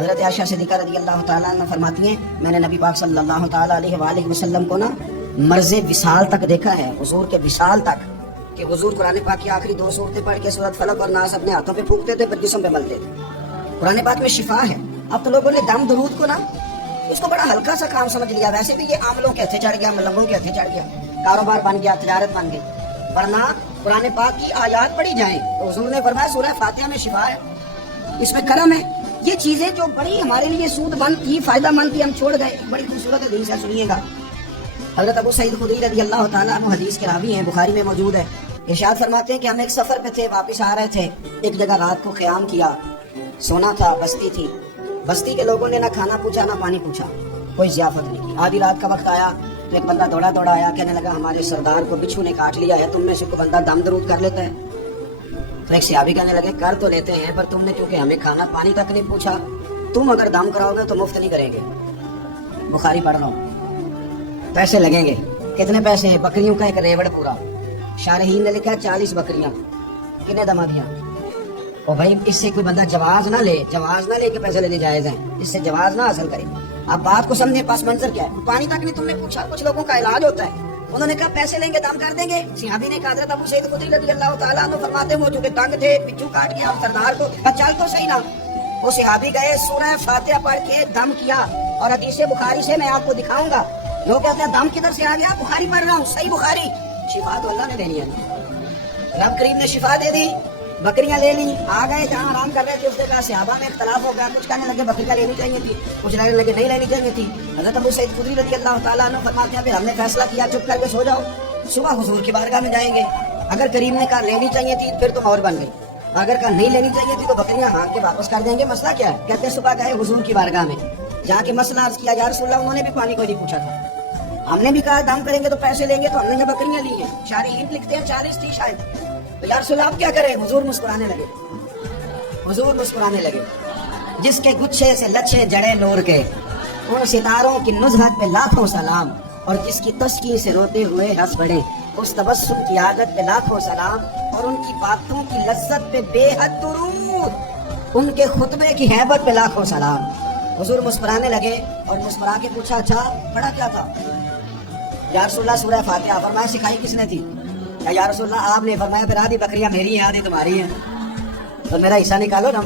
حضرت عائشہ صدیقہ رضی اللہ تعالیٰ عنہ فرماتی ہیں میں نے نبی پاک صلی اللہ تعالیٰ علیہ وآلہ وسلم کو نا مرض وصال تک دیکھا ہے، حضور کے وصال تک، کہ حضور قرآن پاک کی آخری 2 سورتیں پڑھ کے سورۃ فلق اور ناس اپنے ہاتھوں پہ پھونکتے تھے، پھر جسم پہ ملتے تھے۔ قرآن پاک میں شفا ہے۔ اب تو لوگوں نے دم درود کو نا اس کو بڑا ہلکا سا کام سمجھ لیا، ویسے بھی یہ عاملوں کے ہتھے چڑھ گیا، ملنگوں کے ہتھے چڑھ گیا، کاروبار بن گیا، تجارت بن گئی، ورنہ قرآن پاک کی آیات پڑھی جائیں تو حضور نے فرمایا سورہ فاتحہ میں شفا ہے، اس میں کرم ہے۔ یہ چیزیں جو بڑی ہمارے لیے سود مند تھی، فائدہ مند تھی، ہم چھوڑ گئے۔ ایک بڑی خوبصورت حدیث ہے، سنیے گا۔ حضرت ابو سعید خدری رضی اللہ تعالیٰ عنہ حدیث کے راوی ہیں، بخاری میں موجود ہے۔ ارشاد فرماتے ہیں کہ ہم ایک سفر پہ تھے، واپس آ رہے تھے، ایک جگہ رات کو قیام کیا، سونا تھا، بستی تھی، بستی کے لوگوں نے نہ کھانا پوچھا نہ پانی پوچھا، کوئی ضیافت نہیں کی۔ آدھی رات کا وقت آیا تو ایک بندہ دوڑا دوڑا آیا، کہنے لگا ہمارے سردار کو بچھو نے کاٹ لیا ہے، تم میں سے کوئی بندہ دم درود کر لیتا ہے؟ تو ایک صحابی کہنے لگے کر تو لیتے ہیں، پر تم نے کیونکہ ہمیں کھانا پانی تک نہیں پوچھا، تم اگر دم کراؤ گے تو مفت نہیں کریں گے۔ بخاری پڑھ رہا ہوں۔ پیسے لگیں گے، کتنے پیسے ہیں؟ بکریوں کا ایک ریوڑ پورا۔ شارحین نے لکھا 40 بکریاں، کتنے دما دیا؟ اور بھائی اس سے کوئی بندہ جواز نہ لے کہ پیسے لینے جائز ہیں، اس سے جواز نہ حاصل کرے۔ اب بات کو سمجھے، پس منظر کیا ہے؟ پانی تک نہیں تم نے پوچھا۔ کچھ لوگوں کا علاج ہوتا ہے، انہوں نے کہا پیسے لیں گے دم کر دیں گے۔ صحابی نے کہا حضرت ابو سعید خدری رضی اللہ تعالیٰ عنہ فرماتے ہیں وہ چونکہ تنگ تھے، بچھو کاٹ گیا سردار کو، چل تو صحیح نہ۔ وہ صحابی گئے، سورہ فاتحہ پڑھ کے دم کیا، اور حدیث بخاری سے میں آپ کو دکھاؤں گا۔ لوگ کہتے ہیں دم کدھر سے آ گیا؟ بخاری پڑھ رہا ہوں، صحیح بخاری۔ شفا تو اللہ نے دینی ہے، رب کریم نے شفا دے دی۔ بکریاں لے لی، آ گئے جہاں آرام کر رہے تھے، اس جگہ صحابہ میں اختلاف ہو گیا، کچھ کہنے لگے بکریاں لینی چاہیے تھی، کچھ کہنے لگے نہیں لینی چاہیے تھی۔ حضرت ابو سعید خدری رضی اللہ تعالیٰ عنہ فرماتے ہیں پھر ہم نے فیصلہ کیا چپ کر کے سو جاؤ، صبح حضور کی بارگاہ میں جائیں گے۔ اگر کریم نے کہا لینی چاہیے تھی پھر تو مہر بن گئی، اگر کہا نہیں لینی چاہیے تھی تو بکریاں ہانک کے واپس کر دیں گے۔ مسئلہ کیا ہے؟ کہتے ہیں صبح گئے حضور کی بارگاہ میں، جا کے مسئلہ عرض کیا، یا رسول اللہ انہوں نے بھی پانی کو نہیں پوچھا تھا، ہم نے بھی کہا دم کریں گے تو پیسے لیں گے، تو ہم نے بکریاں لی ہیں۔ شارحین لکھتے ہیں 40 تھی شاید۔ تو یا رسول اللہ آپ کیا کریں؟ حضور مسکرانے لگے، حضور مسکرانے لگے۔ جس کے گچھے سے لچھے جڑے نور کے، ان ستاروں کی نزہت پہ لاکھوں سلام، اور جس کی تشکین سے روتے ہوئے ہنس پڑے، اس تبسم کی عادت پہ لاکھوں سلام، اور ان کی باتوں کی لذت پہ بے حد درود، ان کے خطبے کی ہیبت پہ لاکھوں سلام۔ حضور مسکرانے لگے اور مسکرا کے پوچھا اچھا پڑھا کیا تھا؟ یا رسول اللہ سورہ فاتحہ۔ فرمایا سکھائی کس نے تھی؟ یا رسول اللہ آپ نے۔ فرمایا پھر آدھی بکریاں میری ہیں آدھی تمہاری ہیں، تو میرا حصہ نکالو نا۔